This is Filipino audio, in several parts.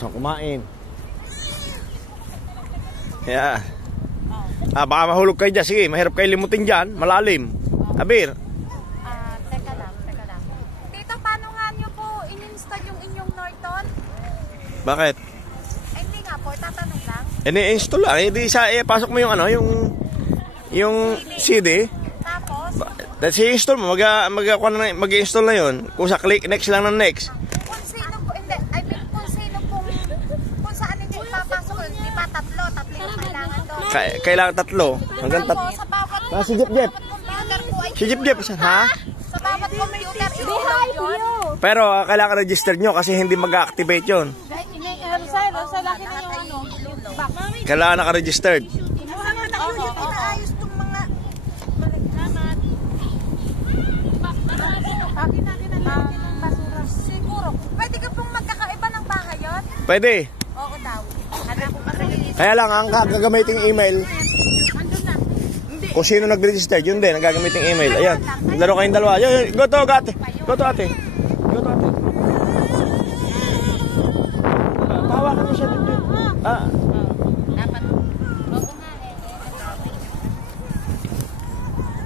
Gusto kumain. Yeah. Baka mahulog kayo dyan. Sige, mahirap kayo limutin dyan. Malalim. Abir. Teka lang. Tito, paano nga nyo po in-install yung inyong Norton? Bakit? Ay, hindi nga po, tatanong lang. Ini-install lang. Hindi pasok mo yung ano, yung CD. Tapos? Dahil si-install mo, mag-install na yun. Kung sa click, next lang ng next. Kung sino po, hindi, I mean, kung saan ninyo ipapasok, di ba tatlo yung kailangan doon? Kailangan tatlo. Hanggang Tapos, sa bawat si Jeep. computer po ay... Si Jeep, ha? Sa bawat computer, i-load yun. Pero kailangan register nyo kasi hindi mag-activate yun. Sa laki na yung ano. Kailangan naka-registered. Ayos itong mga... Akin na ng basura. Siguro. Pwede ka pong magkakaiba ng bahay yun? Pwede. Oo daw. Hanap ko kasi. Kaya lang, ang gagamiting email, kung sino nag-register, yun din, ang gagamiting email. Ayan, laro kayong dalawa. Go to, ate. Go to, ate. Pahawakan mo siya dito.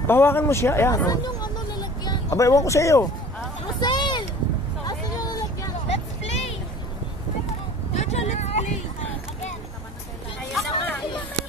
Pahawakan mo siya. Ayan. Yung ano lalagyan? Aba, ewan ko sa iyo. Jose!